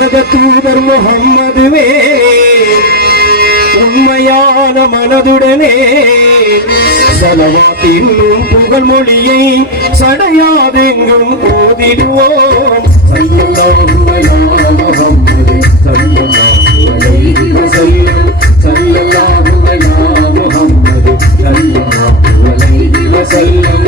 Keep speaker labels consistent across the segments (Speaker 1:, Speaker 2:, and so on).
Speaker 1: பாரத தூதர் முகம்மதுவே உண்மையான மனதுடனே சலவாத்தின்னும் புகழ் மொழியை சடையாதெங்கும் ஓதிடுவோம் சல்லல்லாஹு அலைஹி வஸல்லம்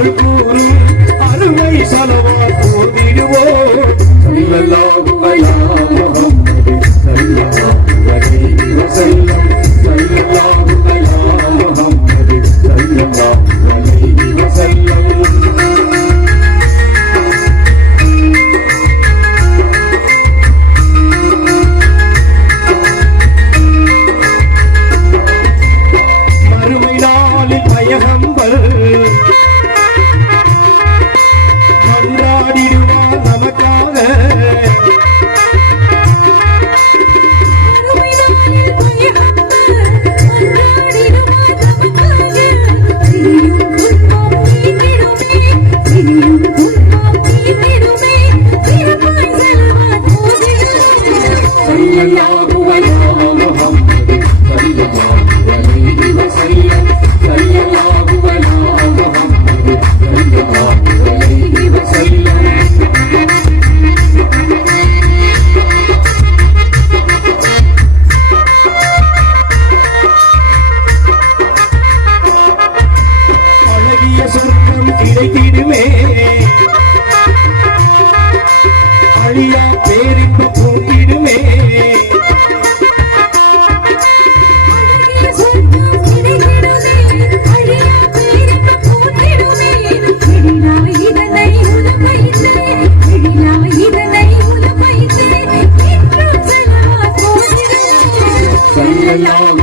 Speaker 1: అరుకూరు అరువై సలవాకు నిలువో பெற்ற சொர்க்கம் கிடைத்திடுமே. அழியா பேரின்ப போட்டிடுமே சொல்லலாம்